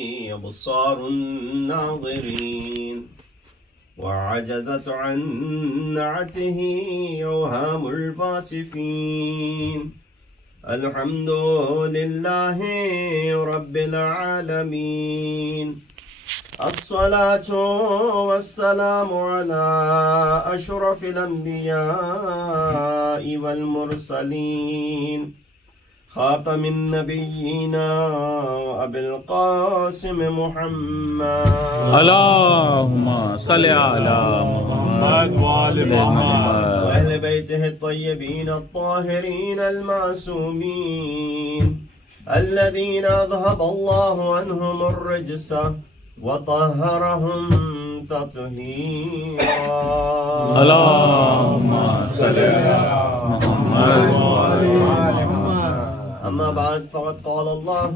أبصار الناظرين وعجزت عن نعته أوهام الفاسفين الحمد لله رب العالمين الصلاة والسلام على أشرف الأنبياء والمرسلين خاتم النبيين وأبي القاسم محمد اللهم صل على محمد وآل محمد وأهل بيته الطيبين الطاهرين المعصومين الذين أذهب الله عنهم الرجس وطهرهم تطهيرا اللهم صل على محمد وآل محمد. أما بعد فقد قال الله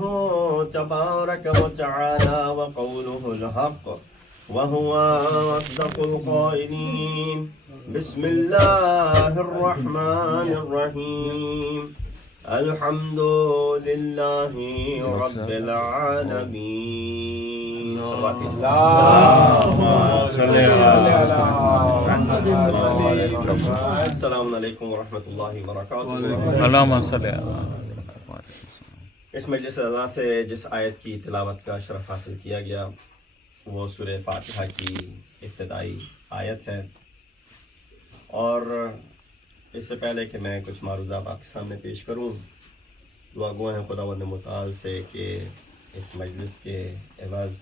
تبارك وتعالى وقوله الحق وهو أصدق القائلين بسم الله الرحمن الرحيم الحمد لله رب العالمين. اللهم صل على محمد وآل محمد. السلام علیکم ورحمۃ اللہ وبرکاتہ. اللهم صل على. اس مجلس اللہ سے جس آیت کی تلاوت کا شرف حاصل کیا گیا وہ سورہ فاتحہ کی ابتدائی آیت ہے، اور اس سے پہلے کہ میں کچھ معروضات آپ کے سامنے پیش کروں، دعا گو ہیں خداوند متعال سے کہ اس مجلس کے عوض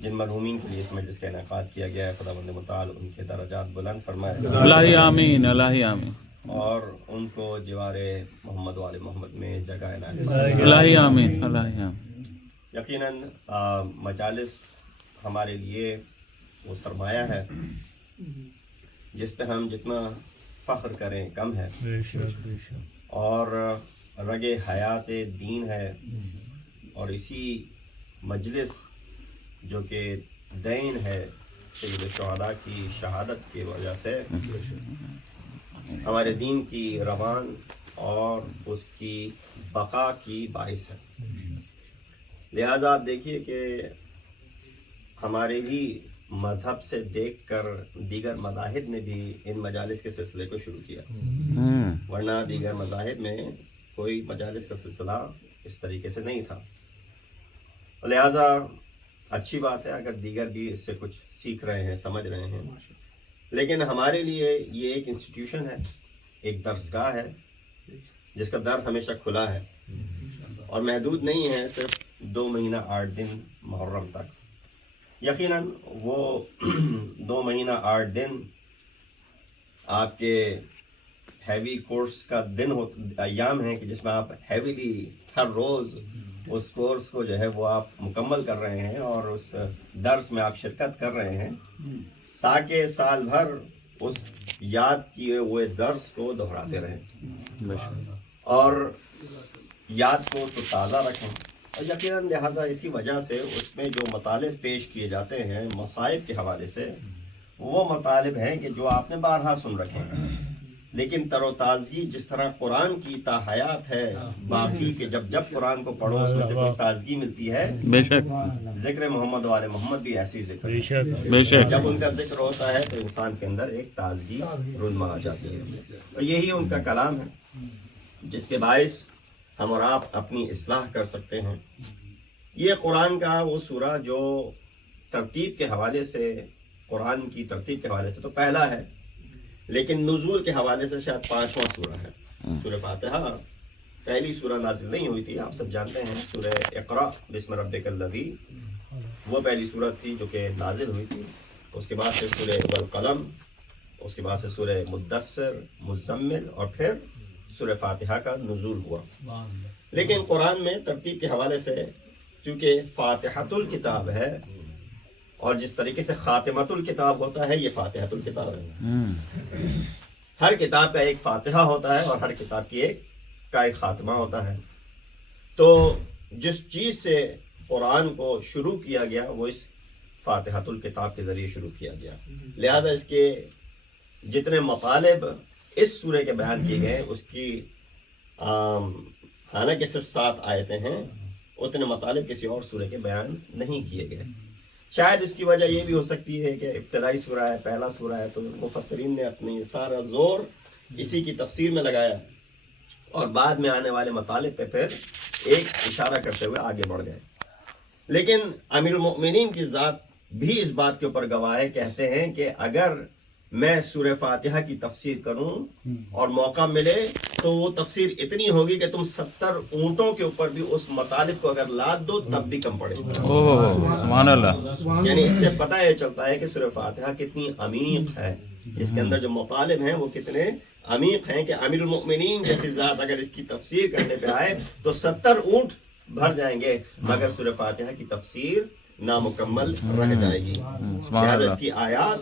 جن مرحومین کے لیے اس مجلس کا انعقاد کیا گیا ہے خداوند متعال ان کے درجات بلند فرمائے، الہی آمین، الہی آمین، اور ان کو جوار محمد وآل محمد میں جگہ عنایت الہی آمین، الہی آمین. یقیناً مجالس ہمارے لیے وہ سرمایہ ہے جس پہ ہم جتنا فخر کریں کم ہے، اور رگ حیات دین ہے، اور اسی مجلس جو کہ دین ہے سید الشہداء کی شہادت کی وجہ سے ہمارے دین کی روان اور اس کی بقا کی باعث ہے. لہٰذا آپ دیکھیے کہ ہمارے ہی مذہب سے دیکھ کر دیگر مذاہب نے بھی ان مجالس کے سلسلے کو شروع کیا، ورنہ دیگر مذاہب میں کوئی مجالس کا سلسلہ اس طریقے سے نہیں تھا. لہٰذا اچھی بات ہے اگر دیگر بھی اس سے کچھ سیکھ رہے ہیں، سمجھ رہے ہیں، لیکن ہمارے لیے یہ ایک انسٹیٹیوشن ہے، ایک درسگاہ ہے جس کا در ہمیشہ کھلا ہے، اور محدود نہیں ہے صرف 2 مہینہ 8 دن محرم تک. یقیناً وہ 2 مہینہ 8 دن آپ کے ہیوی کورس کا دن ایام ہیں کہ جس میں آپ ہیویلی ہر روز اس کورس کو جو ہے وہ آپ مکمل کر رہے ہیں اور اس درس میں آپ شرکت کر رہے ہیں تاکہ سال بھر اس یاد کیے ہوئے درس کو دہراتے رہیں اور یاد کو تو تازہ رکھیں. اور یقیناً لہٰذا اسی وجہ سے اس میں جو مطالب پیش کیے جاتے ہیں مصائب کے حوالے سے وہ مطالب ہیں کہ جو آپ نے بارہا سن رکھے ہیں، لیکن تر و تازگی جس طرح قرآن کی تاحیات ہے باقی کہ جب قرآن کو پڑھو اس میں سے کوئی تازگی ملتی ہے، بے شک ذکر محمد والے محمد بھی ایسی ذکر ہے. بے شک جب ان کا ذکر ہوتا ہے تو انسان کے اندر ایک تازگی رونما آ جاتی ہے، اور یہی ان کا کلام ہے جس کے باعث ہم اور آپ اپنی اصلاح کر سکتے ہیں. یہ قرآن کا وہ سورہ جو ترتیب کے حوالے سے، قرآن کی ترتیب کے حوالے سے تو پہلا ہے، لیکن نزول کے حوالے سے شاید 5واں سورہ ہے. سورہ فاتحہ پہلی سورہ نازل نہیں ہوئی تھی، آپ سب جانتے ہیں. سورہ اقرا بسم ربک الذی وہ پہلی سورت تھی جو کہ نازل ہوئی تھی. اس کے بعد سے سورہ والقلم، اس کے بعد سے سورہ مدثر، مزمل، اور پھر سورہ فاتحہ کا نزول ہوا. لیکن قرآن میں ترتیب کے حوالے سے چونکہ فاتحۃ الکتاب ہے، اور جس طریقے سے خاتمۃ الکتاب ہوتا ہے یہ فاتحۃ الکتاب ہے. ہر کتاب کا ایک فاتحہ ہوتا ہے اور ہر کتاب کی ایک خاتمہ ہوتا ہے. تو جس چیز سے قرآن کو شروع کیا گیا وہ اس فاتحۃ الکتاب کے ذریعے شروع کیا گیا. لہذا اس کے جتنے مطالب اس سورہ کے بیان کیے گئے اس کی حالانکہ صرف 7 آیتیں ہیں، اتنے مطالب کسی اور سورہ کے بیان نہیں کیے گئے. شاید اس کی وجہ یہ بھی ہو سکتی ہے کہ ابتدائی سورہ ہے, پہلا سورہ ہے, تو مفسرین نے اپنی سارا زور اسی کی تفسیر میں لگایا اور بعد میں آنے والے مطالب پہ پھر ایک اشارہ کرتے ہوئے آگے بڑھ گئے. لیکن امیر المؤمنین کی ذات بھی اس بات کے اوپر گواہ ہے, کہتے ہیں کہ اگر میں سورہ فاتحہ کی تفسیر کروں اور موقع ملے تو وہ تفسیر اتنی ہوگی کہ تم 70 اونٹوں کے اوپر بھی اس مطالب کو اگر لاد دو تب بھی کم پڑے. سبحان اللہ. یعنی اس سے پتہ یہ چلتا ہے کہ سورہ فاتحہ کتنی عمیق ہے, اس کے اندر جو مطالب ہیں وہ کتنے عمیق ہیں کہ امیر المؤمنین جیسی ذات اگر اس کی تفسیر کرنے پہ آئے تو 70 اونٹ بھر جائیں گے, مگر سورہ فاتحہ کی تفسیر نامکمل رہ جائے گی. لہذا اس کی آیات,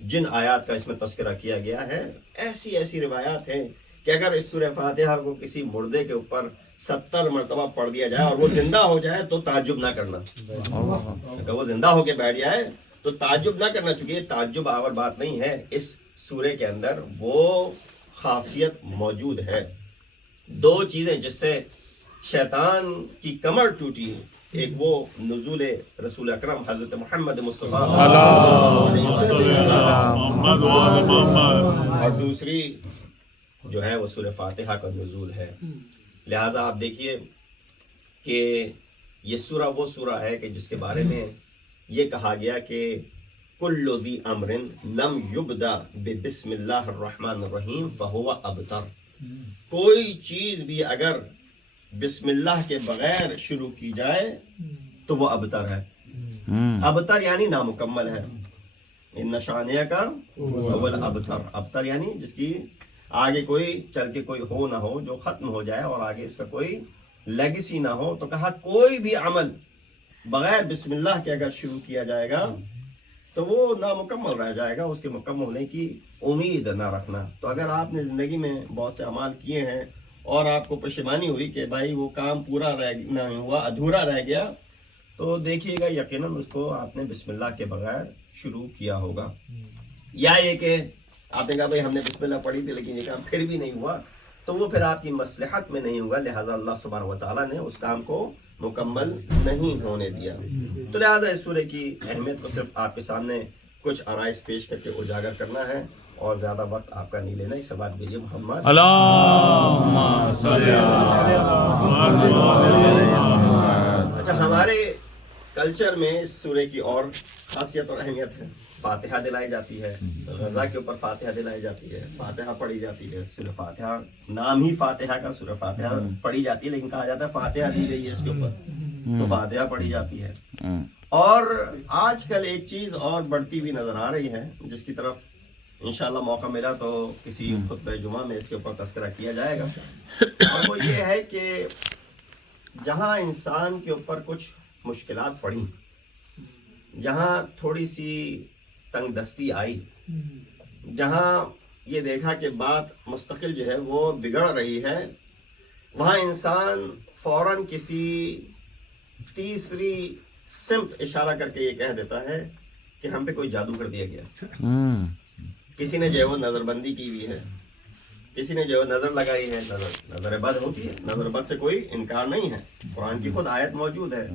جن آیات کا اس میں تذکرہ کیا گیا ہے, ایسی ایسی روایات ہیں کہ اگر اس سورہ فاتحہ کو کسی مردے کے اوپر 70 مرتبہ پڑھ دیا جائے اور وہ زندہ ہو جائے تو تعجب نہ کرنا. اگر وہ زندہ ہو کے بیٹھ جائے تو تعجب نہ کرنا, چونکہ یہ تعجب آور بات نہیں ہے. اس سورے کے اندر وہ خاصیت موجود ہے. 2 چیزیں جس سے شیطان کی کمر ٹوٹی ہے, ایک وہ نزول رسول اکرم حضرت محمد مصطفیٰ اور دوسری جو ہے وہ سورہ فاتحہ کا نزول ہے. لہٰذا آپ دیکھیے کہ یہ سورہ وہ سورہ ہے کہ جس کے بارے میں یہ کہا گیا کہ کل ذی امر لم یبدا بسم اللہ الرحمن الرحیم فہو ابتر. کوئی چیز بھی اگر بسم اللہ کے بغیر شروع کی جائے تو وہ ابتر ہے. ابتر یعنی نامکمل ہے. ان شانیہ کا اول ابتر, ابتر یعنی جس کی آگے کوئی چل کے کوئی ہو نہ ہو, جو ختم ہو جائے اور آگے اس کا کوئی لیگیسی نہ ہو. تو کہا کوئی بھی عمل بغیر بسم اللہ کے اگر شروع کیا جائے گا تو وہ نامکمل رہ جائے گا, اس کے مکمل ہونے کی امید نہ رکھنا. تو اگر آپ نے زندگی میں بہت سے اعمال کیے ہیں اور آپ کو پشیمانی ہوئی کہ بھائی وہ کام پورا نہیں ہوا, ادھورا رہ گیا, تو دیکھیے گا یقیناً اس کو آپ نے بسم اللہ کے بغیر شروع کیا ہوگا. یا یہ کہ آپ نے کہا بھائی ہم نے بسم اللہ پڑھی تھی لیکن یہ کام پھر بھی نہیں ہوا, تو وہ پھر آپ کی مصلحت میں نہیں ہوگا, لہٰذا اللہ سبحانہ و تعالیٰ نے اس کام کو مکمل نہیں ہونے دیا. تو لہٰذا اس سورہ کی اہمیت کو صرف آپ کے سامنے کچھ آرائش پیش کر کے اجاگر کرنا ہے اور زیادہ وقت آپ کا نہیں لینا. ایک سوال کیجیے محمد. اللہم صلی اچھا, ہمارے کلچر میں اس سورہ کی اور خاصیت اور اہمیت ہے. فاتحہ دلائی جاتی ہے, غزہ کے اوپر فاتحہ دلائی جاتی ہے, فاتحہ پڑھی جاتی ہے. سورہ فاتحہ نام ہی فاتحہ کا, سورہ فاتحہ پڑھی جاتی ہے, لیکن کہا جاتا ہے فاتحہ دی گئی ہے اس کے اوپر, تو فاتحہ پڑھی جاتی ہے. اور آج کل ایک چیز اور بڑھتی ہوئی نظر آ رہی ہے جس کی طرف انشاءاللہ موقع ملا تو کسی خطبہ جمعہ میں اس کے اوپر تذکرہ کیا جائے گا, اور وہ یہ ہے کہ جہاں انسان کے اوپر کچھ مشکلات پڑیں, جہاں تھوڑی سی تنگ دستی آئی, جہاں یہ دیکھا کہ بات مستقل جو ہے وہ بگڑ رہی ہے, وہاں انسان فوراً کسی تیسری سمت اشارہ کر کے یہ کہہ دیتا ہے کہ ہم پہ کوئی جادو کر دیا گیا, کسی نے جو ہے وہ نظر بندی کی ہوئی ہے, کسی نے جو ہے نظر لگائی ہے. نظر بد ہوتی ہے, نظر بد سے کوئی انکار نہیں ہے, قرآن کی خود آیت موجود ہے.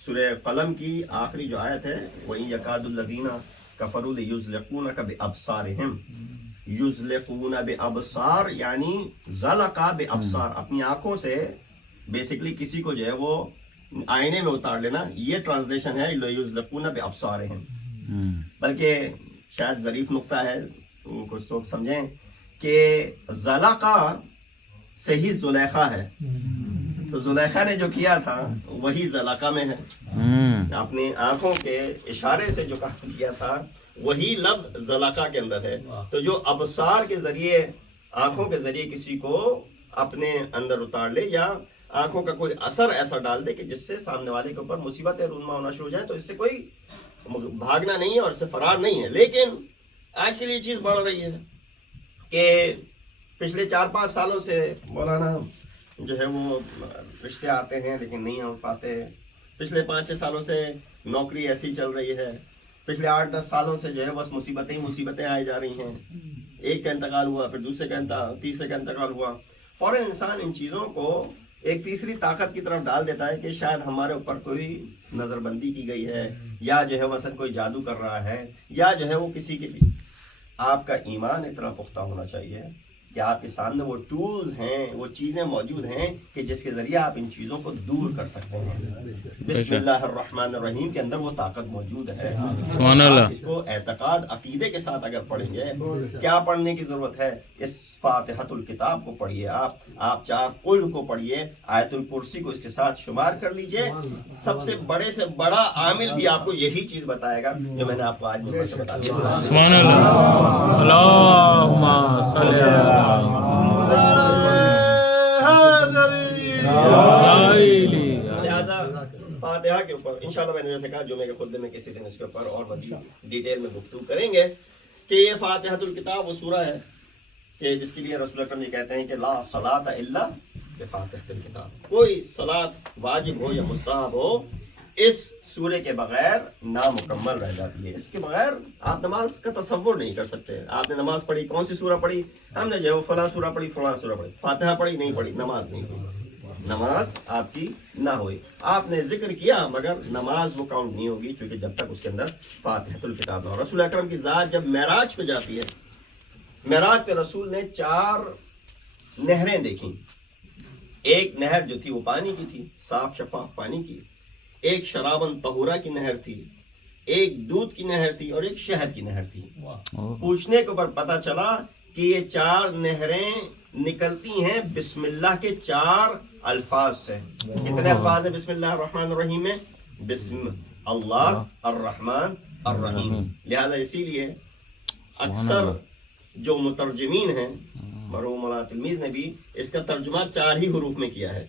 سورہ قلم کی آخری جو آیت ہے, وَإِن يَكَادُ الَّذِينَ كَفَرُوا لِيُزْلِقُونَكَ بِأَبْصَارِهِمْ, یُزْلِقُونَ بِأَبْصَار یعنی زَلَقَ بِأَبْصَار, اپنی آنکھوں سے بیسکلی کسی کو جو ہے وہ آئینے میں اتار لینا, یہ ٹرانسلیشن ہے یُزْلِقُونَ بِأَبْصَارِهِمْ. بلکہ شاید ظریف نقطہ ہے, کچھ لوگ سمجھیں کہ زلقہ سے ہی زلیخا ہے, تو زلیخا نے جو کیا تھا وہی زلقہ میں ہے, اپنی آنکھوں کے اشارے سے جو کام کیا تھا وہی لفظ زلقہ کے اندر ہے. تو جو ابصار کے ذریعے, آنکھوں کے ذریعے کسی کو اپنے اندر اتار لے یا آنکھوں کا کوئی اثر ایسا ڈال دے کہ جس سے سامنے والے کے اوپر مصیبتیں رونما ہونا شروع ہو جائیں, تو اس سے کوئی بھاگنا نہیں ہے اور اس سے فرار نہیں ہے. لیکن آج کے لیے چیز بڑھ رہی ہے کہ پچھلے 4-5 سالوں سے مولانا جو ہے وہ رشتے آتے ہیں لیکن نہیں ہو پاتے. پچھلے 5-6 سالوں سے نوکری ایسی چل رہی ہے. پچھلے 8-10 سالوں سے جو ہے بس مصیبتیں آئی جا رہی ہیں. ایک کا انتقال ہوا, پھر دوسرے کا تیسرے کا انتقال ہوا. فوراً انسان ان چیزوں کو ایک تیسری طاقت کی طرف ڈال دیتا ہے کہ شاید ہمارے اوپر کوئی نظر بندی کی گئی ہے، یا جو ہے مثلا کوئی جادو کر رہا ہے، یا جو ہے وہ کسی کے بھی. آپ کا ایمان اتنا پختہ ہونا چاہیے کہ آپ کے سامنے وہ ٹولز ہیں، وہ چیزیں موجود ہیں کہ جس کے ذریعے آپ ان چیزوں کو دور کر سکتے ہیں. بسم اللہ الرحمن الرحیم کے اندر وہ طاقت موجود ہے. سبحان اللہ. آپ اس کو اعتقاد عقیدے کے ساتھ اگر پڑھیں گے، کیا پڑھنے کی ضرورت ہے؟ اس فاتحۃ الکتاب کو پڑھیے، آپ 4 قل کو پڑھیے، آیت الکرسی کو اس کے ساتھ شمار کر لیجئے. سب سے بڑے سے بڑا عامل بھی آپ کو یہی چیز بتائے گا جو میں نے آپ کو آج ممبر سے بتا دیا. سبحان اللہ. اللہم صلی علی لہٰذا فاتحہ کے اوپر انشاءاللہ میں نے جیسے کہا جمعے کے خطبے میں کسی دن اس کے اوپر اور مزید ڈیٹیل میں گفتگو کریں گے کہ یہ فاتحۃ الکتاب وہ سورہ ہے کہ جس کے لیے رسول اکرم جی کہتے ہیں کہ لا صلاۃ الا بفاتحۃ الکتاب. کوئی صلاۃ واجب ہو یا مستحب ہو اس سورے کے بغیر نامکمل رہ جاتی ہے. اس کے بغیر آپ نماز کا تصور نہیں کر سکتے. آپ نے نماز پڑھی، کون سی سورہ پڑھی؟ ہم نے جو ہے وہ فلاں سورہ پڑھی، فلاں سورہ پڑھی، فاتحہ پڑھی نہیں پڑھی، نماز نہیں ہوئی. نماز آپ کی نہ ہوئی. آپ نے ذکر کیا مگر نماز وہ کاؤنٹ نہیں ہوگی، چونکہ جب تک اس کے اندر فاتحۃ الکتاب نہ ہو. رسول اکرم کی ذات جب معراج پہ جاتی ہے، معراج پہ رسول نے 4 نہریں دیکھیں. ایک نہر جو تھی وہ پانی کی تھی، صاف شفاف پانی کی. ایک شرابن طہورہ کی نہر تھی، ایک دودھ کی نہر تھی، اور ایک شہد کی نہر تھی. پوچھنے کے اوپر پتا چلا کہ یہ 4 نہریں نکلتی ہیں بسم اللہ کے 4 الفاظ سے. کتنے الفاظ ہیں بسم اللہ الرحمن الرحیم میں؟ بسم اللہ الرحمن الرحیم. لہذا اسی لیے اکثر جو مترجمین ہیں، مرحوم مولانا تلمیذ نے بھی اس کا ترجمہ 4 ہی حروف میں کیا ہے،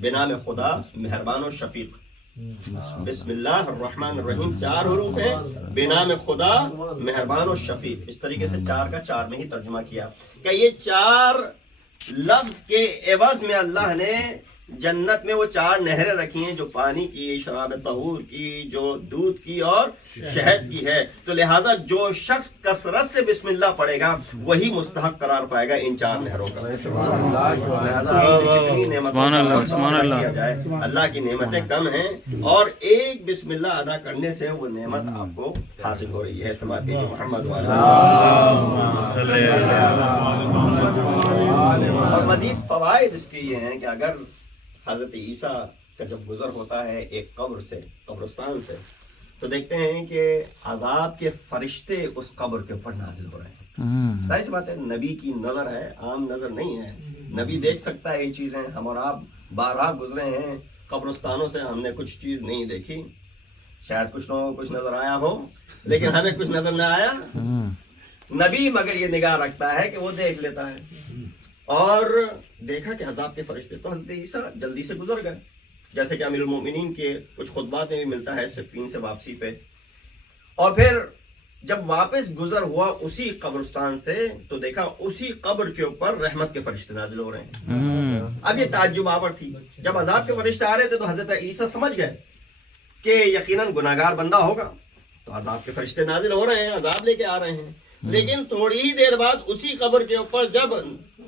بنام خدا مہربان و شفیق. بسم اللہ الرحمن الرحیم 4 حروف ہیں، بنام خدا مہربان و شفیق. اس طریقے سے 4 کا 4 میں ہی ترجمہ کیا کہ یہ 4 لفظ کے عوض میں اللہ نے جنت میں وہ 4 نہریں رکھی ہیں، جو پانی کی، شراب طہور کی، جو دودھ کی اور شہد کی ہے. تو لہٰذا جو شخص کثرت سے بسم اللہ پڑھے گا وہی مستحق قرار پائے گا ان 4 نہروں کا. لہٰذا جتنی نعمتوں کا کیا جائے، اللہ کی نعمتیں کم ہیں اور ایک بسم اللہ ادا کرنے سے وہ نعمت آپ کو حاصل ہو رہی ہے. سماعت دیجیے محمد اور مزید فوائد اس کے یہ ہیں کہ اگر حضرت عیسیٰ کا جب گزر ہوتا ہے ایک قبر سے، قبرستان سے، تو دیکھتے ہیں کہ عذاب کے فرشتے اس قبر کے اوپر نازل ہو رہے ہیں. ظاہر سی بات ہے نبی کی نظر ہے، عام نظر نہیں ہے. نبی دیکھ سکتا ہے یہ چیزیں. ہم اور آپ بارہا گزرے ہیں قبرستانوں سے، ہم نے کچھ چیز نہیں دیکھی. شاید کچھ لوگوں کو کچھ نظر آیا ہو لیکن ہمیں کچھ نظر نہ آیا. نبی مگر یہ نگاہ رکھتا ہے کہ وہ دیکھ لیتا ہے. اور دیکھا کہ عذاب کے فرشتے، تو حضرت عیسیٰ جلدی سے گزر گئے، جیسے کہ امیر المومنین کے کچھ خطبات میں بھی ملتا ہے صفین سے واپسی پہ. اور پھر جب واپس گزر ہوا اسی قبرستان سے تو دیکھا اسی قبر کے اوپر رحمت کے فرشتے نازل ہو رہے ہیں. اب یہ تعجب آور تھی. جب عذاب کے فرشتے آ رہے تھے تو حضرت عیسیٰ سمجھ گئے کہ یقیناً گناہگار بندہ ہوگا، تو عذاب کے فرشتے نازل ہو رہے ہیں، عذاب لے کے آ رہے ہیں. لیکن تھوڑی ہی دیر بعد اسی قبر کے اوپر جب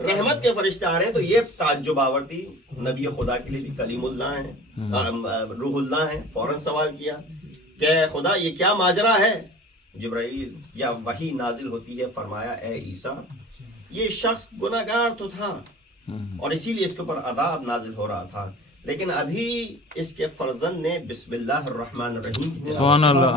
رحمت کے فرشتے آ رہے ہیں تو یہ تعجب آور تھی. نبی خدا کے لیے بھی کلیم اللہ ہیں، روح اللہ ہیں. فوراً سوال کیا کہ خدا یہ کیا ماجرا ہے؟ جبرائیل یا وحی نازل ہوتی ہے، فرمایا اے عیسیٰ یہ شخص گناہگار تو تھا اور اسی لیے اس کے اوپر عذاب نازل ہو رہا تھا، لیکن ابھی اس کے فرزند نے بسم اللہ الرحمن الرحیم کی سبحان اللہ.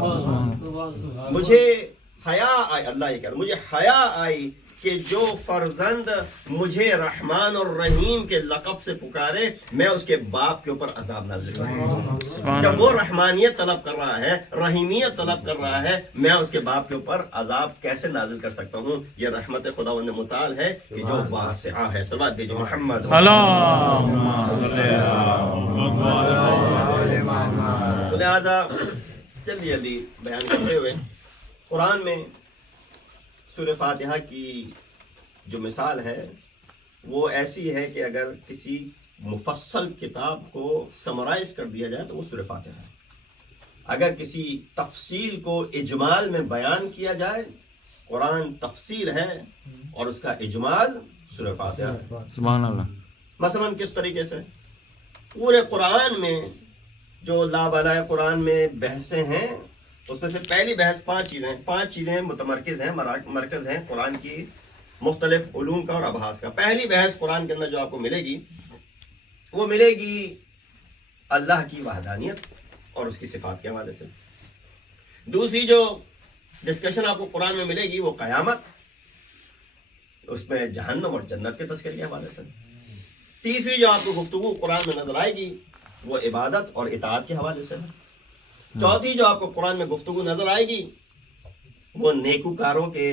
مجھے حیا آئی، اللہ یہ کہتا مجھے حیا آئی کہ جو فرزند مجھے رحمان اور رحیم کے لقب سے پکارے میں اس کے باپ کے اوپر عذاب نازل کروں. جب وہ رحمانیت طلب کر رہا ہے، رحیمیت طلب کر رہا ہے، میں اس کے باپ کے اوپر عذاب کیسے نازل کر سکتا ہوں؟ یہ رحمت خداوند متعال ہے کہ جو واسعہ ہے. صلوات دیجیے محمد. تو لہٰذا جلدی جلدی بیان کرتے ہوئے قرآن میں سورہ فاتحہ کی جو مثال ہے وہ ایسی ہے کہ اگر کسی مفصل کتاب کو سمرائز کر دیا جائے تو وہ سورہ فاتحہ ہے. اگر کسی تفصیل کو اجمال میں بیان کیا جائے، قرآن تفصیل ہے اور اس کا اجمال سورہ فاتحہ ہے. سبحان اللہ. مثلا کس طریقے سے پورے قرآن میں جو لابالائے قرآن میں بحثیں ہیں اس میں سے پہلی بحث پانچ چیزیں متمرکز ہیں، مرکز ہیں قرآن کی مختلف علوم کا اور ابحاث کا۔ پہلی بحث قرآن کے اندر جو آپ کو ملے گی وہ ملے گی اللہ کی وحدانیت اور اس کی صفات کے حوالے سے۔ دوسری جو ڈسکشن آپ کو قرآن میں ملے گی وہ قیامت، اس میں جہنم اور جنت کے تذکرے کے حوالے سے۔ تیسری جو آپ کو گفتگو قرآن میں نظر آئے گی وہ عبادت اور اطاعت کے حوالے سے ہے۔ چوتھی جو آپ کو قرآن میں گفتگو نظر آئے گی وہ نیکوکاروں کے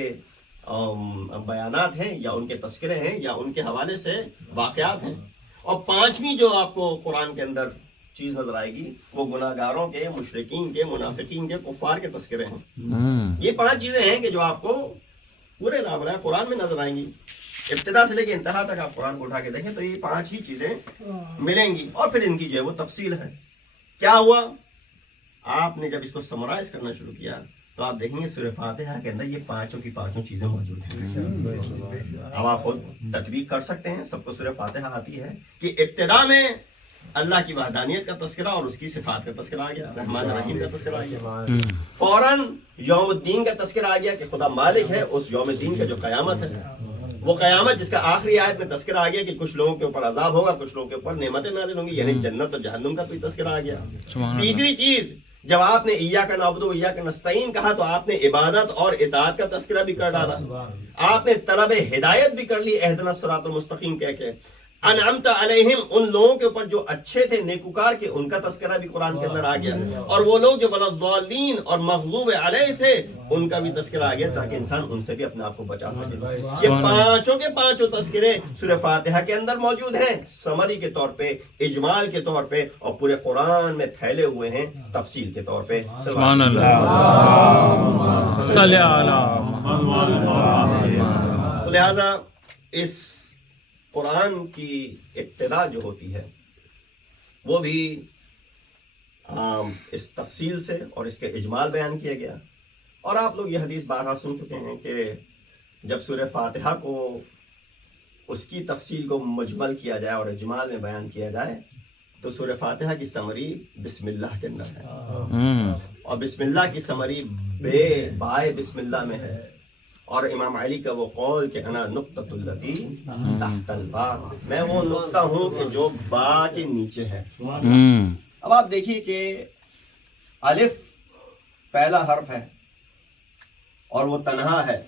بیانات ہیں یا ان کے تذکرے ہیں یا ان کے حوالے سے واقعات ہیں۔ اور پانچویں جو آپ کو قرآن کے اندر چیز نظر آئے گی وہ گناہ گاروں کے، مشرکین کے، منافقین کے، کفار کے تذکرے ہیں۔ یہ پانچ چیزیں ہیں کہ جو آپ کو پورے لابالائے قرآن میں نظر آئیں گی۔ ابتدا سے لے کے انتہا تک آپ قرآن کو اٹھا کے دیکھیں تو یہ پانچ ہی چیزیں ملیں گی، اور پھر ان کی جو ہے وہ تفصیل ہے۔ کیا ہوا؟ آپ نے جب اس کو سمرائز کرنا شروع کیا تو آپ دیکھیں گے سورہ فاتحہ کے اندر یہ پانچوں کی پانچوں چیزیں موجود ہیں۔ اب آپ خود تطبیق کر سکتے ہیں، سب کو سورہ فاتحہ آتی ہے کہ ابتدا میں اللہ کی وحدانیت کا تذکرہ اور اس کی صفات کا تذکرہ آ گیا، رحمان الرحیم کا تذکرہ آ گیا، فوراً یوم الدین کا تذکرہ آ گیا کہ خدا مالک ہے اس یوم الدین کا جو قیامت ہے، وہ قیامت جس کا آخری آیت میں تذکرہ آ گیا کہ کچھ لوگوں کے اوپر عذاب ہوگا، کچھ لوگوں کے اوپر نعمتیں نازل ہوں گی، یعنی جنت اور جہنم کا بھی تذکرہ آ گیا۔ تیسری چیز جب آپ نے ایاک نعبد و ایاک نستعین کہا تو آپ نے عبادت اور اطاعت کا تذکرہ بھی کر ڈالا، آپ نے طلب ہدایت بھی کر لی، اہدنا الصراط المستقیم کہہ کے۔ انعمت علیہم، ان لوگوں کے اوپر جو اچھے تھے نیکوکار کے، ان کا تذکرہ بھی قرآن کے اندر آ گیا، اور وہ لوگ جو ولاضالین اور مغضوب علیہ تھے ان کا بھی تذکرہ آ گیا تاکہ انسان ان سے بھی اپنے آپ کو بچا سکے۔ یہ پانچوں کے پانچوں تذکرے سورہ فاتحہ کے اندر موجود ہیں، سمری کے طور پہ، اجمال کے طور پہ، اور پورے قرآن میں پھیلے ہوئے ہیں تفصیل کے طور پہ۔ سبحان اللہ، صلی تو لہذا اس قرآن کی ابتدا جو ہوتی ہے وہ بھی اس تفصیل سے اور اس کے اجمال بیان کیا گیا، اور آپ لوگ یہ حدیث بارہا سن چکے ہیں کہ جب سورہ فاتحہ کو اس کی تفصیل کو مجمل کیا جائے اور اجمال میں بیان کیا جائے تو سورہ فاتحہ کی سمری بسم اللہ کے اندر ہے، اور بسم اللہ کی سمری بائے بسم اللہ میں ہے، اور امام علی کا وہ قول کہ انا نقطۃ التی تحت البا، میں وہ نقطہ ہوں کہ جو با کے نیچے ہے۔ اب آپ دیکھیے کہ الف پہلا حرف ہے اور وہ تنہا ہے،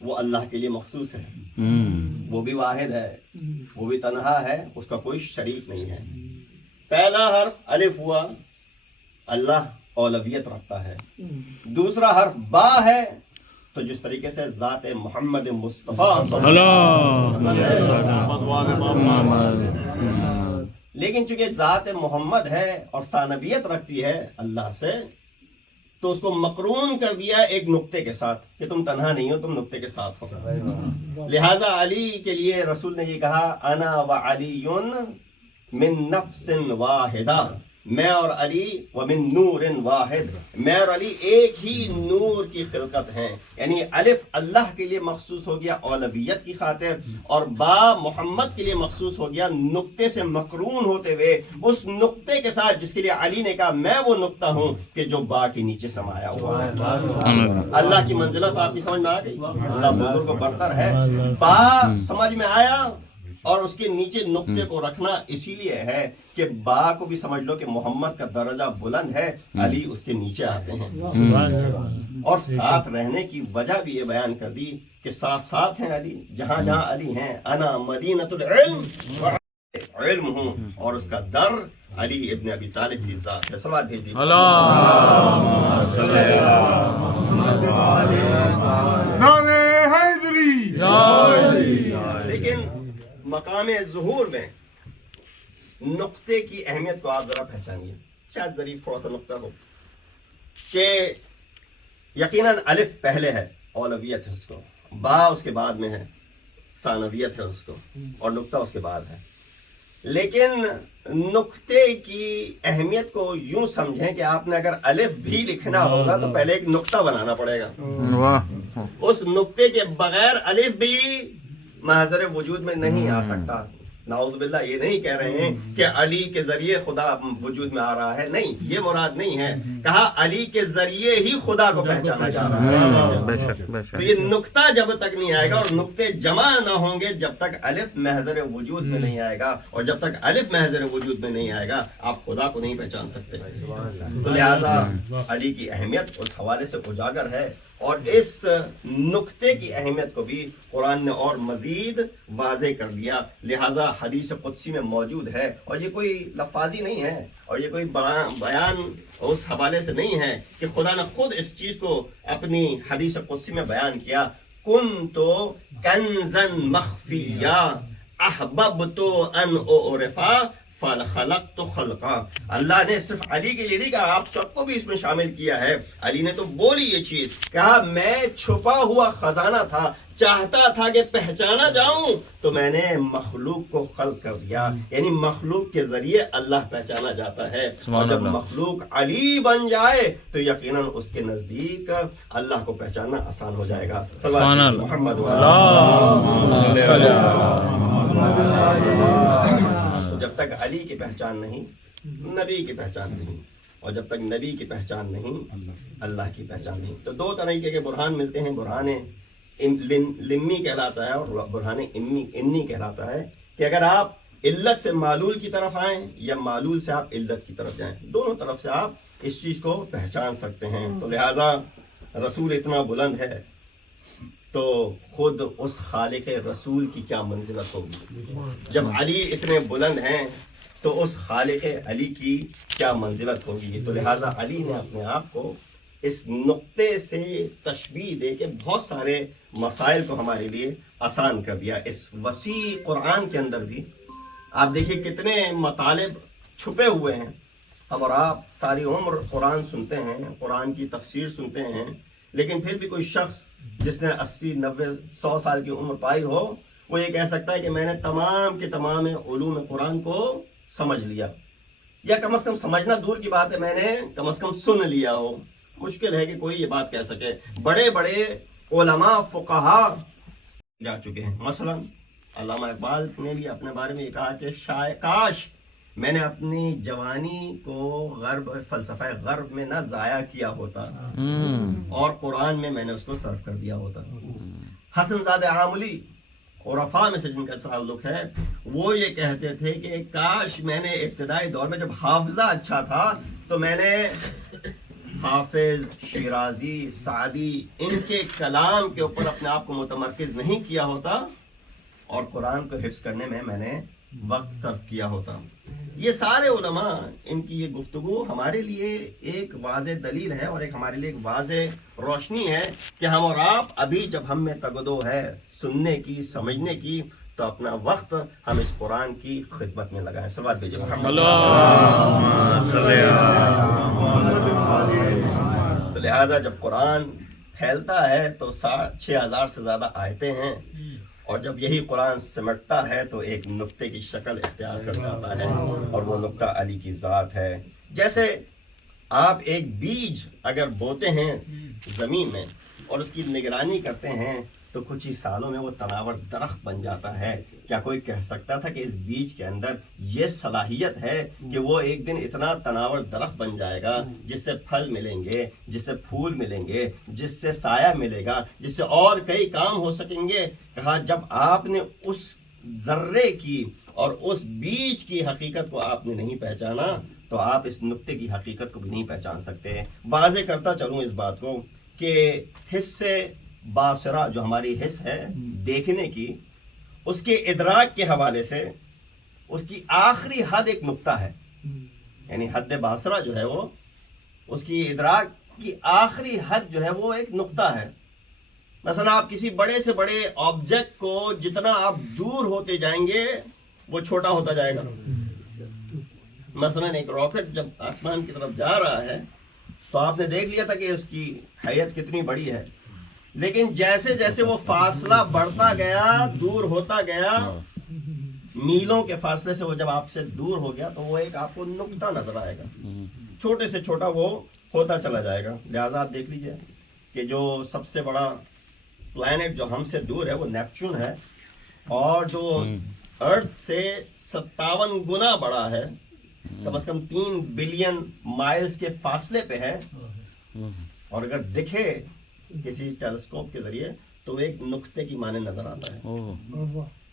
وہ اللہ کے لیے مخصوص ہے، وہ بھی واحد ہے، وہ بھی تنہا ہے، اس کا کوئی شریک نہیں ہے۔ پہلا حرف الف ہوا، اللہ اولویت رکھتا ہے۔ دوسرا حرف با ہے تو جس طریقے سے ذات محمد مصطفیٰ لیکن چونکہ ذات محمد ہے اور ثانویت رکھتی ہے اللہ سے تو اس کو مقرون کر دیا ایک نقطے کے ساتھ کہ تم تنہا نہیں ہو، تم نقطے کے ساتھ ہو۔ لہذا علی کے لیے رسول نے یہ کہا انا وعلی من نفس واحدہ، میں اور علی ومن نور واحد، میں اور علی ایک ہی نور کی خلقت ہیں، یعنی الف اللہ کے لیے مخصوص ہو گیا اولویت کی خاطر، اور با محمد کے لیے مخصوص ہو گیا نقطے سے مقرون ہوتے ہوئے اس نقطے کے ساتھ جس کے لیے علی نے کہا میں وہ نقطہ ہوں کہ جو با کے نیچے سمایا ہوا ہے۔ اللہ کی منزلت آپ کی سمجھ میں آ گئی، اللہ بزرگ و برتر ہے۔ با سمجھ میں آیا، اور اس کے نیچے نقطے کو رکھنا اسی لیے ہے کہ با کو بھی سمجھ لو کہ محمد کا درجہ بلند ہے، علی اس کے نیچے آتے ہیں، اور ساتھ رہنے کی وجہ بھی یہ بیان کر دی کہ ساتھ ساتھ ہیں علی، جہاں جہاں علی ہیں، انا مدینۃ العلم، علم ہوں، اور اس کا در علی ابن ابی طالب کی ذات ہے۔ صلوات بھیج دیجیے۔ نعرہ حیدری۔ لیکن مقام ظہور میں نقطے کی اہمیت کو آپ ذرا پہچانیے، شاید ظریف تھوڑا سا نقطہ ہو کہ یقیناً الف پہلے ہے، اولویت ہے اس کو، با اس کے بعد میں ہے، ثانویت ہے اس کو، اور نقطہ اس کے بعد ہے۔ لیکن نقطے کی اہمیت کو یوں سمجھیں کہ آپ نے اگر الف بھی لکھنا ہوگا تو پہلے ایک نقطہ بنانا پڑے گا، اس نقطے کے بغیر الف بھی محضر وجود میں نہیں آ سکتا۔ نعوذ باللہ یہ نہیں کہہ رہے ہیں کہ علی کے ذریعے خدا وجود میں آ رہا ہے، نہیں، یہ مراد نہیں ہے. کہا علی کے ذریعے ہی خدا کو پہچانا جا رہا ہے. بے شک بے شک. تو یہ نقطہ جب تک نہیں آئے گا اور نقطے جمع نہ ہوں گے جب تک الف محضر وجود میں نہیں آئے گا، اور جب تک الف محضر وجود میں نہیں آئے گا آپ خدا کو نہیں پہچان سکتے. تو لہذا علی کی اہمیت اس حوالے سے اجاگر ہے، اور اس نقطے کی اہمیت کو بھی قرآن نے اور مزید واضح کر دیا. لہذا حدیث قدسی میں موجود ہے، اور یہ کوئی لفاظی نہیں ہے، اور یہ کوئی بیان اس حوالے سے نہیں ہے کہ خدا نے خود اس چیز کو اپنی حدیث قدسی میں بیان کیا. کنت کنزن مخفیا احببت ان اعرفا فخلقت خلقا. اللہ نے صرف علی کے لیے نہیں کہا، آپ سب کو بھی اس میں شامل کیا ہے. علی نے تو بولی یہ چیز، کہا میں چھپا ہوا خزانہ تھا، چاہتا تھا کہ پہچانا جاؤں تو میں نے مخلوق کو خلق کر دیا. یعنی مخلوق کے ذریعے اللہ پہچانا جاتا ہے، اور جب مخلوق علی بن جائے تو یقیناً اس کے نزدیک اللہ کو پہچاننا آسان ہو جائے گا. سبحان اللہ. محمد جب تک علی کی پہچان نہیں، نبی کی پہچان نہیں، اور جب تک نبی کی پہچان نہیں، اللہ کی پہچان نہیں. تو دو طریقے کے برہان ملتے ہیں، برہان لمی کہلاتا ہے اور برہان انی کہلاتا ہے، کہ اگر آپ علت سے معلول کی طرف آئیں یا معلول سے آپ علت کی طرف جائیں، دونوں طرف سے آپ اس چیز کو پہچان سکتے ہیں. تو لہٰذا رسول اتنا بلند ہے تو خود اس خالق رسول کی کیا منزلت ہوگی. جب علی اتنے بلند ہیں تو اس خالق علی کی کیا منزلت ہوگی. تو لہٰذا علی نے اپنے آپ کو اس نقطے سے تشبیہ دے کے بہت سارے مسائل کو ہمارے لیے آسان کر دیا. اس وسیع قرآن کے اندر بھی آپ دیکھیے کتنے مطالب چھپے ہوئے ہیں. ہم اور آپ ساری عمر قرآن سنتے ہیں، قرآن کی تفسیر سنتے ہیں، لیکن پھر بھی کوئی شخص جس نے 80 90 100 سال کی عمر پائی ہو، وہ یہ کہہ سکتا ہے کہ میں نے تمام کے تمام علوم قرآن کو سمجھ لیا، یا کم از کم سمجھنا دور کی بات ہے، میں نے کم از کم سن لیا ہو. مشکل ہے کہ کوئی یہ بات کہہ سکے. بڑے بڑے علماء فقہا جا چکے ہیں. مثلا علامہ اقبال نے بھی اپنے بارے میں یہ کہا کہ کاش میں نے اپنی جوانی کو غرب فلسفہ غرب میں نہ ضائع کیا ہوتا اور قرآن میں نے اس کو صرف کر دیا ہوتا. حسن زادہ عاملی عرفاء میں سے جن کا تعلق ہے، وہ یہ کہتے تھے کہ کاش میں نے ابتدائی دور میں جب حافظہ اچھا تھا تو میں نے حافظ، شیرازی، سعدی ان کے کلام کے اوپر اپنے آپ کو متمرکز نہیں کیا ہوتا اور قرآن کو حفظ کرنے میں نے وقت صرف کیا ہوتا. یہ سارے علماء ان کی یہ گفتگو ہمارے لیے ایک واضح دلیل ہے اور ایک ہمارے لیے ایک واضح روشنی ہے کہ ہم اور آپ ابھی جب ہم میں تگدو ہے سننے کی، سمجھنے کی، تو اپنا وقت ہم اس قرآن کی خدمت میں لگائیں. صلوات بھیجئے محمد. تو لہذا جب قرآن پھیلتا ہے تو 6000 سے زیادہ آیتیں ہیں، اور جب یہی قرآن سمٹتا ہے تو ایک نقطے کی شکل اختیار کر جاتا ہے، اور وہ نقطہ علی کی ذات ہے. جیسے آپ ایک بیج اگر بوتے ہیں زمین میں اور اس کی نگرانی کرتے ہیں تو کچھ ہی سالوں میں وہ تناور درخت بن جاتا ہے. کیا کوئی کہہ سکتا تھا کہ اس بیج کے اندر یہ صلاحیت ہے کہ وہ ایک دن اتنا تناور درخت بن جائے گا جس سے پھل ملیں گے، جس سے پھول ملیں گے، جس سے سایہ ملے گا، جس سے اور کئی کام ہو سکیں گے؟ کہا جب آپ نے اس ذرے کی اور اس بیج کی حقیقت کو آپ نے نہیں پہچانا تو آپ اس نقطے کی حقیقت کو بھی نہیں پہچان سکتے. واضح کرتا چلوں اس بات کو کہ حس سے باصرہ جو ہماری حس ہے دیکھنے کی، اس کے ادراک کے حوالے سے اس کی آخری حد ایک نقطہ ہے. یعنی حد باصرہ جو ہے وہ اس کی ادراک کی آخری حد جو ہے وہ ایک نقطہ ہے. مثلا آپ کسی بڑے سے بڑے آبجیکٹ کو جتنا آپ دور ہوتے جائیں گے وہ چھوٹا ہوتا جائے گا. مثلا ایک راکٹ جب آسمان کی طرف جا رہا ہے تو آپ نے دیکھ لیا تھا کہ اس کی حیت کتنی بڑی ہے، لیکن جیسے جیسے وہ فاصلہ بڑھتا گیا، دور ہوتا گیا، میلوں کے فاصلے سے وہ جب آپ سے دور ہو گیا تو وہ ایک آپ کو نقطہ نظر آئے گا، چھوٹے سے چھوٹا وہ ہوتا چلا جائے گا. لہذا آپ دیکھ لیجئے کہ جو سب سے بڑا پلانٹ جو ہم سے دور ہے وہ نیپچون ہے، اور جو ارتھ سے 57 گنا بڑا ہے، کم از کم 3 بلین مائلز کے فاصلے پہ ہے، اور اگر دکھے کسی ٹیلیسکوپ کے ذریعے تو ایک نقطے کی مانے نظر آتا ہے۔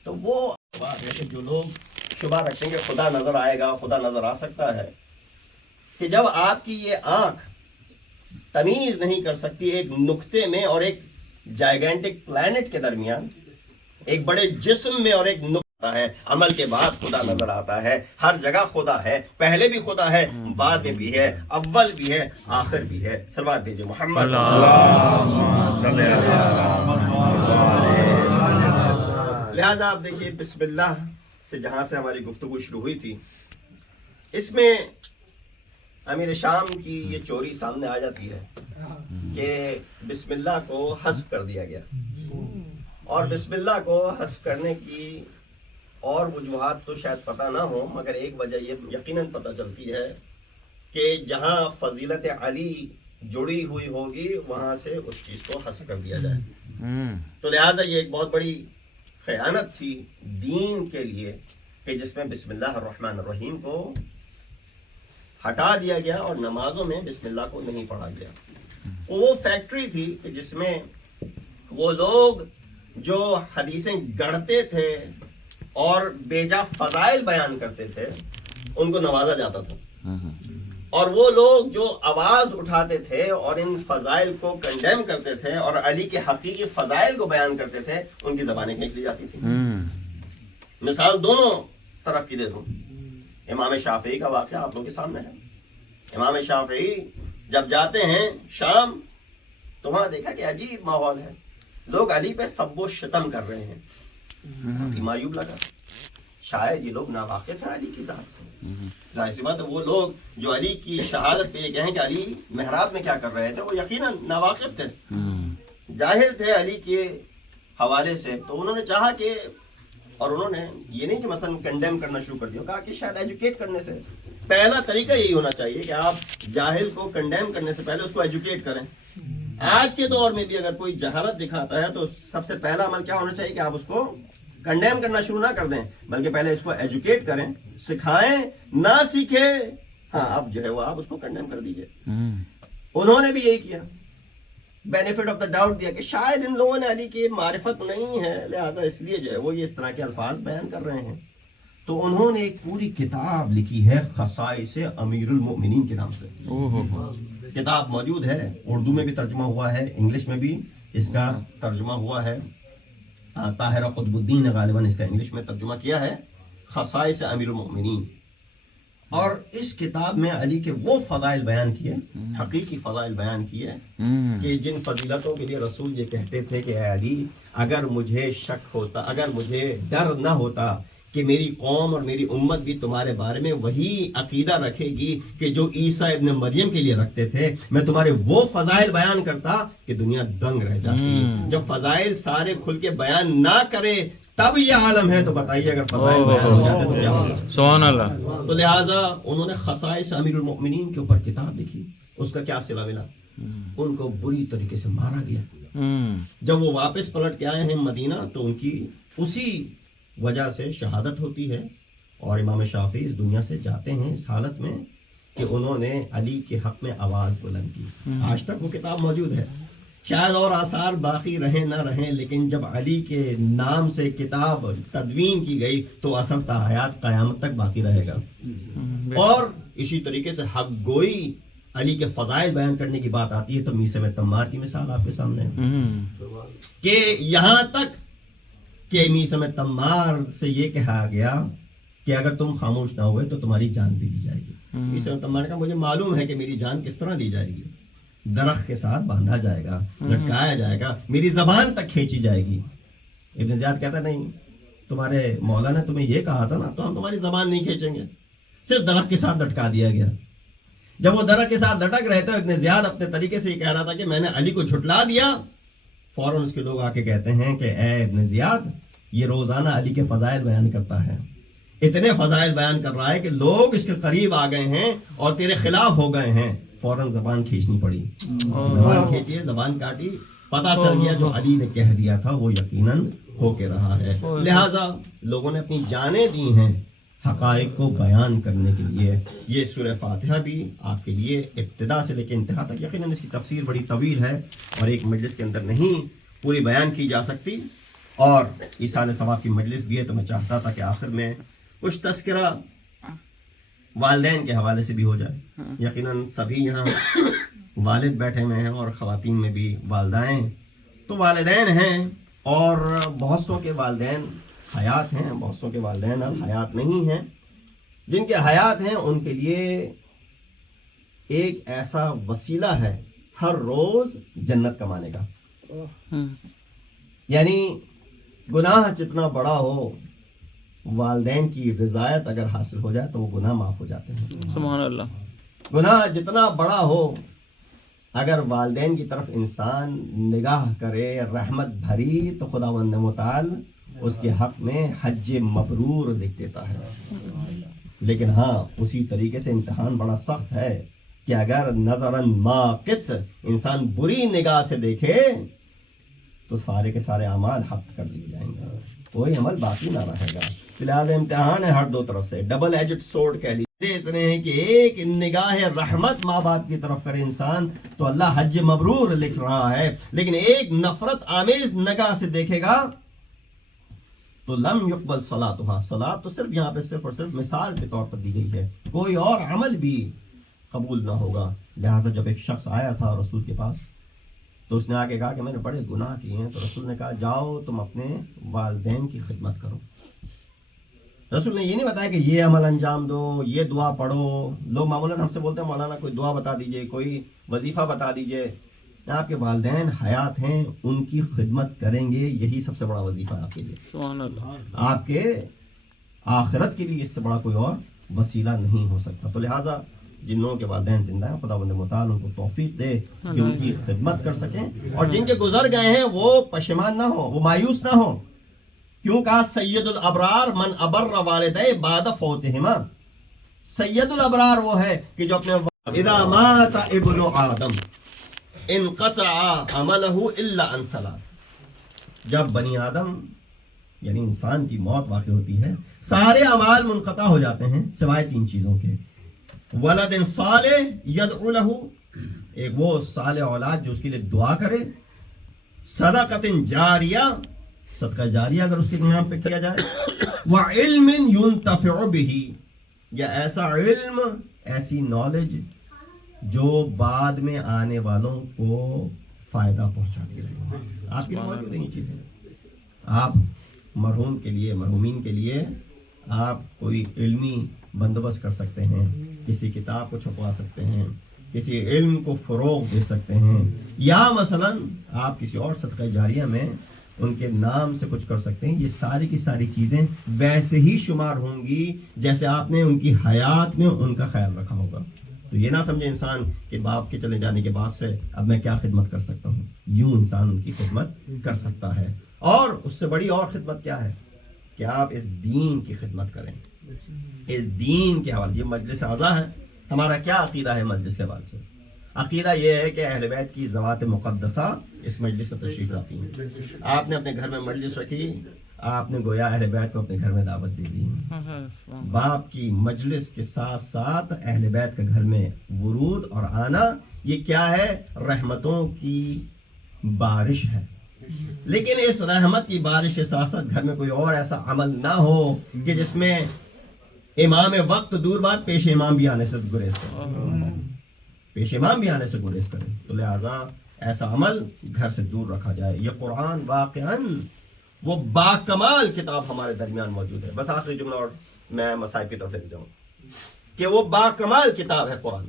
تو وہ بات ہے کہ جو لوگ شبہ رکھیں گے خدا نظر آئے گا، خدا نظر آ سکتا ہے، کہ جب آپ کی یہ آنکھ تمیز نہیں کر سکتی ایک نقطے میں اور ایک جائگینٹک پلانٹ کے درمیان، ایک بڑے جسم میں اور ایک نقطہ ہے، عمل کے بعد خدا نظر آتا ہے، ہر جگہ خدا ہے، پہلے بھی خدا ہے، بعد میں بھی ہے، اول بھی ہے، آخر بھی ہے۔ صلوات دیجئے محمد۔ لہذا آپ دیکھیے بسم اللہ سے جہاں سے ہماری گفتگو شروع ہوئی تھی، اس میں امیر شام کی یہ چوری سامنے آ جاتی ہے کہ بسم اللہ کو حذف کر دیا گیا، اور بسم اللہ کو حذف کرنے کی اور وجوہات تو شاید پتہ نہ ہو، مگر ایک وجہ یہ یقیناً پتہ چلتی ہے کہ جہاں فضیلت علی جڑی ہوئی ہوگی وہاں سے اس چیز کو حذف کر دیا جائے۔ تو لہٰذا یہ ایک بہت بڑی خیانت تھی دین کے لیے کہ جس میں بسم اللہ الرحمن الرحیم کو ہٹا دیا گیا اور نمازوں میں بسم اللہ کو نہیں پڑھا گیا۔ وہ فیکٹری تھی کہ جس میں وہ لوگ جو حدیثیں گڑھتے تھے اور بیجا فضائل بیان کرتے تھے ان کو نوازا جاتا تھا، اور وہ لوگ جو آواز اٹھاتے تھے اور ان فضائل کو کنڈیم کرتے تھے اور علی کے حقیقی فضائل کو بیان کرتے تھے ان کی زبانیں کھینچ لی جاتی تھی۔ مثال دونوں طرف کی دے دوں، امام شافعی کا واقعہ آپ لوگوں کے سامنے ہے۔ امام شافعی جب جاتے ہیں شام تو وہاں دیکھا کہ عجیب ماحول ہے، لوگ علی پہ سب و شتم کر رہے ہیں۔ مایوب لگا، شاید یہ لوگ ناواقف ہیں علی کی ذات سے۔ ظاہر سی بات ہے وہ لوگ جو علی کی شہادت پہ یہ کہیں کہ علی محراب میں کیا کر رہے تھے، وہ یقیناً ناواقف تھے، جاہل تھے علی کے حوالے سے۔ تو انہوں نے چاہا کہ، اور انہوں نے یہ نہیں کہ مثلا کنڈیم کرنا شروع کر دیا، کہا کہ شاید ایجوکیٹ کرنے سے پہلا طریقہ یہی ہونا چاہیے کہ آپ جاہل کو کنڈیم کرنے سے پہلے اس کو ایجوکیٹ کریں۔ آج کے دور میں بھی اگر کوئی جہالت دکھاتا ہے تو سب سے پہلا عمل کیا ہونا چاہیے کہ آپ اس کو کنڈیم کرنا شروع نہ کر دیں، بلکہ پہلے اس کو ایجوکیٹ کریں، سکھائیں، نہ سیکھے ہاں اب جو ہے وہ آپ اس کو کنڈیم کر دیجئے۔ انہوں نے بھی یہی کیا، بینیفٹ آف دا ڈاؤٹ دیا کہ شاید ان لوگوں نے علی کی معرفت نہیں ہے، لہٰذا اس لیے جو ہے وہ یہ اس طرح کے الفاظ بیان کر رہے ہیں۔ تو انہوں نے ایک پوری کتاب لکھی ہے خصائص امیر المؤمنین کے نام سے۔ کتاب موجود ہے، اردو میں بھی ترجمہ ہوا ہے، انگلش میں بھی اس کا ترجمہ ہوا ہے، طاہر قطب الدین نے غالباً اس کا انگلش میں ترجمہ کیا ہے، خصائص امیر المؤمنین۔ اور اس کتاب میں علی کے وہ فضائل بیان کیے، حقیقی فضائل بیان کیے کہ جن فضیلتوں کے لیے رسول یہ کہتے تھے کہ اے علی، اگر مجھے شک ہوتا، اگر مجھے ڈر نہ ہوتا کہ میری قوم اور میری امت بھی تمہارے بارے میں وہی عقیدہ رکھے گی کہ جو عیسیٰ ابن مریم کے لیے رکھتے تھے، میں تمہارے وہ فضائل بیان کرتا کہ دنیا دنگ رہ جاتی۔ جب فضائل سارے کھل کے بیان نہ کرے تب یہ عالم ہے، تو بتائیے اگر فضائل بیان ہو جاتے تو کیا ہوگا؟ سبحان اللہ۔ تو لہٰذا انہوں نے خصائص امیر المؤمنین کے اوپر کتاب لکھی، اس کا کیا صلہ ملا؟ ان کو بری طریقے سے مارا گیا۔ جب وہ واپس پلٹ کے آئے ہیں مدینہ تو ان کی اسی وجہ سے شہادت ہوتی ہے، اور امام شافعی اس دنیا سے جاتے ہیں اس حالت میں کہ انہوں نے علی کے حق میں آواز بلند کی۔ آج تک وہ کتاب موجود ہے، شاید اور آثار باقی رہیں نہ رہیں، لیکن جب علی کے نام سے کتاب تدوین کی گئی تو اثر تا حیات قیامت تک باقی رہے گا۔ اور اسی طریقے سے حق گوئی علی کے فضائل بیان کرنے کی بات آتی ہے تو میثم تمار کی مثال آپ کے سامنے ہے کہ یہاں تک کہ میثم تمار سے یہ کہا گیا کہ اگر تم خاموش نہ ہوئے تو تمہاری جان بھی لی جائے گی۔ میثم تمار نے کہا مجھے معلوم ہے کہ میری جان کس طرح لی جائے گی، درخت کے ساتھ باندھا جائے گا، لٹکایا جائے گا، میری زبان تک کھینچی جائے گی۔ ابن زیاد کہتا نہیں، تمہارے مولا نے تمہیں یہ کہا تھا نا، تو ہم تمہاری زبان نہیں کھینچیں گے، صرف درخت کے ساتھ لٹکا دیا گیا۔ جب وہ درخت کے ساتھ لٹک رہے تھے، ابن زیاد اپنے طریقے سے یہ کہہ رہا تھا کہ میں نے علی کو جھٹلا دیا۔ فوراً اس کے لوگ آ کے کہتے ہیں کہ اے ابن زیاد، یہ روزانہ علی کے فضائل بیان کرتا ہے، اتنے فضائل بیان کر رہا ہے کہ لوگ اس کے قریب آ گئے ہیں اور تیرے خلاف ہو گئے ہیں۔ فوراً زبان کھینچنی پڑی، زبان کھینچی، زبان کاٹی، پتہ چل گیا جو علی نے کہہ دیا تھا وہ یقیناً ہو کے رہا ہے. لہٰذا لوگوں نے اپنی جانیں دی ہیں حقائق کو بیان کرنے کے لیے. یہ سورہ فاتحہ بھی آپ کے لیے ابتدا سے لے کے انتہا تک، یقیناً اس کی تفسیر بڑی طویل ہے اور ایک مجلس کے اندر نہیں پوری بیان کی جا سکتی، اور ایصال ثواب کی مجلس بھی ہے، تو میں چاہتا تھا کہ آخر میں کچھ تذکرہ والدین کے حوالے سے بھی ہو جائے. یقیناً سبھی یہاں والد بیٹھے ہوئے ہیں اور خواتین میں بھی والدائیں تو والدین ہیں، اور بہت سو کے والدین حیات ہیں، بہت سو کے والدین اب حیات نہیں ہیں. جن کے حیات ہیں ان کے لیے ایک ایسا وسیلہ ہے ہر روز جنت کمانے کا. یعنی گناہ جتنا بڑا ہو، والدین کی رضایت اگر حاصل ہو جائے تو وہ گناہ معاف ہو جاتے ہیں. سبحان اللہ. گناہ جتنا بڑا ہو، اگر والدین کی طرف انسان نگاہ کرے رحمت بھری، تو خداوند متعال اس کے حق میں حج مبرور لکھ دیتا ہے. لیکن ہاں اسی طریقے سے امتحان بڑا سخت ہے کہ اگر نظراً ماقت انسان بری نگاہ سے دیکھے تو سارے کے سارے اعمال حفظ کر لیے جائیں گے، کوئی عمل باقی نہ رہے گا. فی الحال امتحان ہے ہر دو طرف سے، ڈبل ایجڈ سورڈ کہہ لیجیے. اتنے ہیں کہ ایک نگاہ رحمت ماں باپ کی طرف کرے انسان تو اللہ حج مبرور لکھ رہا ہے، لیکن ایک نفرت آمیز نگاہ سے دیکھے گا تو لم یقبل صلاتها. صلاۃ تو صرف یہاں پہ صرف اور صرف مثال کے طور پر دی گئی ہے، کوئی اور عمل بھی قبول نہ ہوگا. لہٰذا جب ایک شخص آیا تھا رسول کے پاس تو اس نے آگے کہا کہ میں نے بڑے گناہ کیے ہیں، تو رسول نے کہا جاؤ تم اپنے والدین کی خدمت کرو. رسول نے یہ نہیں بتایا کہ یہ عمل انجام دو، یہ دعا پڑھو. لوگ معمولاً ہم سے بولتے ہیں مولانا کوئی دعا بتا دیجئے، کوئی وظیفہ بتا دیجئے. آپ کے والدین حیات ہیں، ان کی خدمت کریں گے، یہی سب سے بڑا وظیفہ ہے آپ کے لیے. سبحان اللہ. آپ کے آخرت کے لیے اس سے بڑا کوئی اور وسیلہ نہیں ہو سکتا. تو لہٰذا جن لوگوں کے والدین زندہ ہیں خداوند متعال ان کو توفیق دے کہ ان کی خدمت کر سکیں، اور جن کے گزر گئے ہیں وہ پشیمان نہ ہو، وہ مایوس نہ ہو. کیوں کہا سید الابرار من ابر والدے بعد فوتہما. سید الابرار وہ ہے کہ جو اپنے اذا مات ابن آدم انقطع عملہ الا عن ثلاث. جب بنی آدم یعنی انسان کی موت واقع ہوتی ہے سارے اعمال منقطع ہو جاتے ہیں سوائے تین چیزوں کے. ولد صالح یدعو لہ، ایک وہ صالح اولاد جو اس کے لیے دعا کرے. صدقۃ جاریہ، صدقہ جاریہ اگر اس کے نام پہ کیا جائے. وعلم ينتفع به، یا ایسا علم، ایسی نالج جو بعد میں آنے والوں کو فائدہ پہنچاتی رہے. آپ کی موجود ہیں یہ چیزیں. آپ مرحوم کے لیے، مرحومین کے لیے آپ کوئی علمی بندوبست کر سکتے ہیں، کسی کتاب کو چھپوا سکتے ہیں، کسی علم کو فروغ دے سکتے ہیں، یا مثلا آپ کسی اور صدقہ جاریہ میں ان کے نام سے کچھ کر سکتے ہیں. یہ ساری کی ساری چیزیں ویسے ہی شمار ہوں گی جیسے آپ نے ان کی حیات میں ان کا خیال رکھا ہوگا. تو یہ نہ سمجھے انسان کہ باپ کے چلے جانے کے بعد سے اب میں کیا خدمت کر سکتا ہوں. یوں انسان ان کی خدمت کر سکتا ہے. اور اس سے بڑی اور خدمت کیا ہے کہ آپ اس دین کی خدمت کریں، اس دین کے حوالے. یہ مجلس اعضاء ہے، ہمارا کیا عقیدہ ہے مجلس کے حوالے سے؟ عقیدہ یہ ہے کہ اہل بیت کی ذوات مقدسہ اس مجلس میں تشریف لاتی ہیں. آپ نے اپنے گھر میں مجلس رکھی، آپ نے گویا اہل بیت کو اپنے گھر میں دعوت دے دی. باپ کی مجلس کے ساتھ ساتھ اہل بیت کے گھر میں ورود اور آنا، یہ کیا ہے؟ رحمتوں کی بارش ہے. لیکن اس رحمت کی بارش کے ساتھ ساتھ گھر میں کوئی اور ایسا عمل نہ ہو کہ جس میں امام وقت دور بات پیش امام بھی آنے سے گریز کرے، پیش امام بھی آنے سے گریز کرے. تو لہٰذا ایسا عمل گھر سے دور رکھا جائے. یہ قرآن واقعاً وہ باکمال کتاب ہمارے درمیان موجود ہے. بس آخری جملہ اور میں مصائب کی طرف لے جاؤں کہ وہ باکمال کتاب ہے قرآن،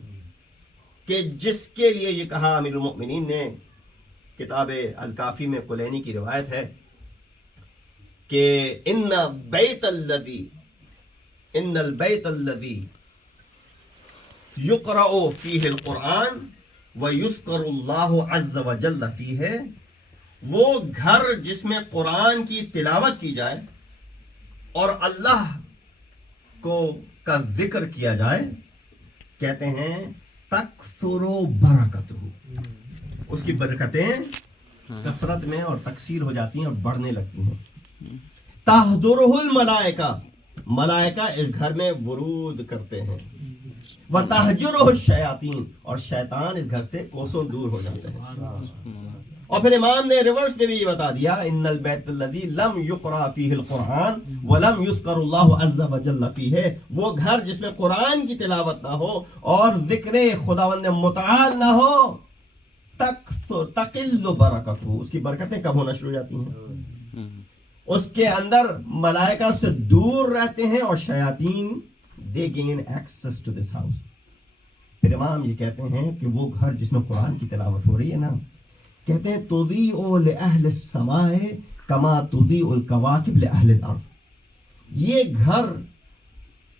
کہ جس کے لیے یہ کہا امیر المؤمنین نے، کتاب الکافی میں کلینی کی روایت ہے کہ ان البیت الذی یقرأ فیہ القرآن ویذکر اللہ عز وجل فیہ، وہ گھر جس میں قرآن کی تلاوت کی جائے اور اللہ کا ذکر کیا جائے، کہتے ہیں تکثر برکتہ، اس کی برکتیں کثرت میں اور تکثیر ہو جاتی ہیں اور بڑھنے لگتی ہیں. تحضرہ الملائکہ، ملائکہ اس گھر میں ورود کرتے ہیں. وتہجرہ الشیاطین، اور شیطان اس گھر سے کوسوں دور ہو جاتے ہیں. اور پھر امام نے ریورس میں بھی یہ بتا دیا، ان البیت الذی لم یقرأ فیہ القرآن ولم یذکر اللہ عز وجل فیہ، وہ گھر جس میں قرآن کی تلاوت نہ ہو اور ذکر خداوند متعال نہ ہو، تقل برکتہ، اس کی برکتیں کم ہونا شروع ہو جاتی ہیں. اس کے اندر ملائکہ سے دور رہتے ہیں اور شیاطین they gain access to this house. پھر امام یہ کہتے ہیں کہ وہ گھر جس میں قرآن کی تلاوت ہو رہی ہے نا، کہتے ہیں تضیء لأہل السماء کما تضیء الکواکب لأہل الارض. یہ گھر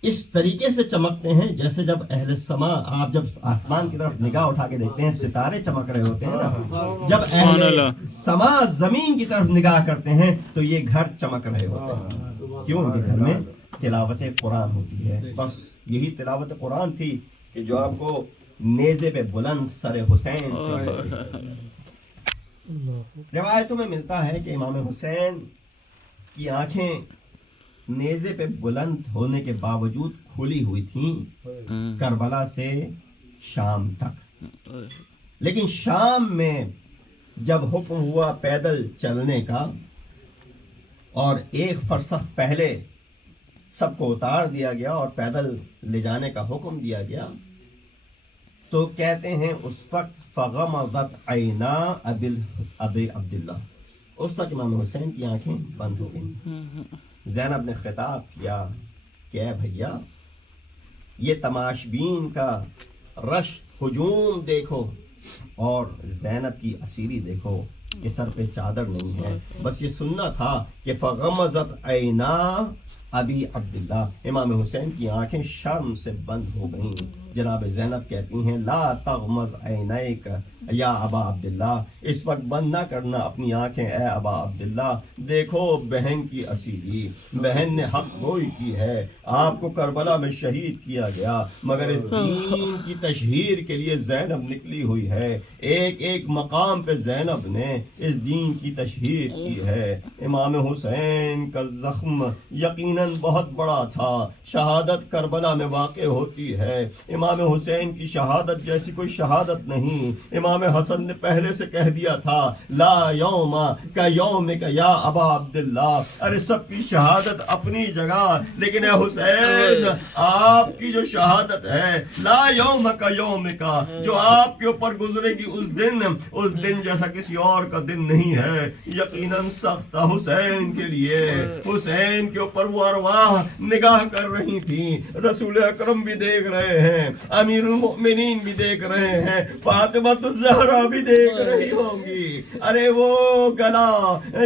اس طریقے سے چمکتے ہیں جیسے جب اہل السماء، آپ جب آسمان کی طرف نگاہ اٹھا کے دیکھتے ہیں ستارے چمک رہے ہوتے ہیں نا، جب اہل سماء زمین کی طرف نگاہ کرتے ہیں تو یہ گھر چمک رہے ہوتے ہیں. کیوں؟ ان کے گھر میں تلاوت قرآن ہوتی ہے. بس یہی تلاوت قرآن تھی کہ جو آپ کو نیزے پہ بلند سر حسین سے. روایتوں میں ملتا ہے کہ امام حسین کی آنکھیں نیزے پہ بلند ہونے کے باوجود کھلی ہوئی تھیں کربلا سے شام تک. لیکن شام میں جب حکم ہوا پیدل چلنے کا اور ایک فرسخ پہلے سب کو اتار دیا گیا اور پیدل لے جانے کا حکم دیا گیا، تو کہتے ہیں اس وقت فغمضت عینا ابی عبداللہ، اس وقت امام حسین کی آنکھیں بند ہو گئیں. زینب نے خطاب کیا کہ اے بھیا، یہ تماشبین کا رش ہجوم دیکھو اور زینب کی اسیری دیکھو کہ سر پہ چادر نہیں ہے. بس یہ سننا تھا کہ فغمضت عینا ابی عبداللہ، امام حسین کی آنکھیں شرم سے بند ہو گئیں. جناب زینب کہتی ہیں لا تغمض عینیک یا ابا عبداللہ، اس وقت بند نہ کرنا اپنی آنکھیں اے ابا عبداللہ. دیکھو بہن کی اسیری، بہن نے حق گوئی کی ہے، آپ کو کربلا میں شہید کیا گیا، مگر اس دین کی تشہیر کے لیے زینب نکلی ہوئی ہے. ایک ایک مقام پہ زینب نے اس دین کی تشہیر کی ہے. امام حسین کا زخم یقیناً بہت بڑا تھا. شہادت کربلا میں واقع ہوتی ہے. امام حسین کی شہادت جیسی کوئی شہادت نہیں. امام حسن نے پہلے سے کہہ دیا تھا لا یوم کا یوم کا یا ابا عبداللہ. ارے سب کی شہادت اپنی جگہ، لیکن اے حسین آپ کی جو شہادت ہے لا یوم کا یوم کا، جو آپ کے اوپر گزرے گی اس دن جیسا کسی اور کا دن نہیں ہے. یقیناً سخت تھا حسین کے لیے. حسین کے اوپر وہ ارواح نگاہ کر رہی تھی. رسول اکرم بھی دیکھ رہے ہیں، امیر المؤمنین بھی دیکھ رہے ہیں، فاطمہ الزہرا بھی دیکھ رہی ہوں گی. ارے وہ گلا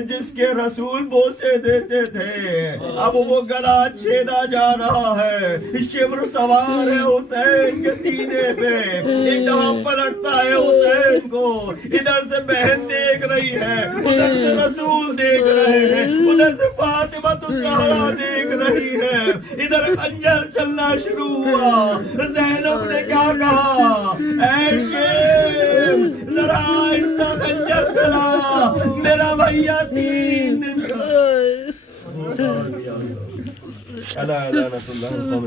جس کے رسول بوسے دیتے تھے، اب وہ گلا چھیدا جا رہا ہے. شبر سوار ہے حسین کے سینے پہ. ایک دفعہ پلٹتا ہے حسین کو، ادھر سے بہن دیکھ رہی ہے، ادھر سے رسول دیکھ رہے ہیں، ادھر سے فاطمہ الزہرا دیکھ رہی ہے. ادھر خنجر چلنا شروع ہوا. زینب نے کیا کہا، اے شیر ذرا آہستہ خنجر چلا، میرا بھیا 3 دن کا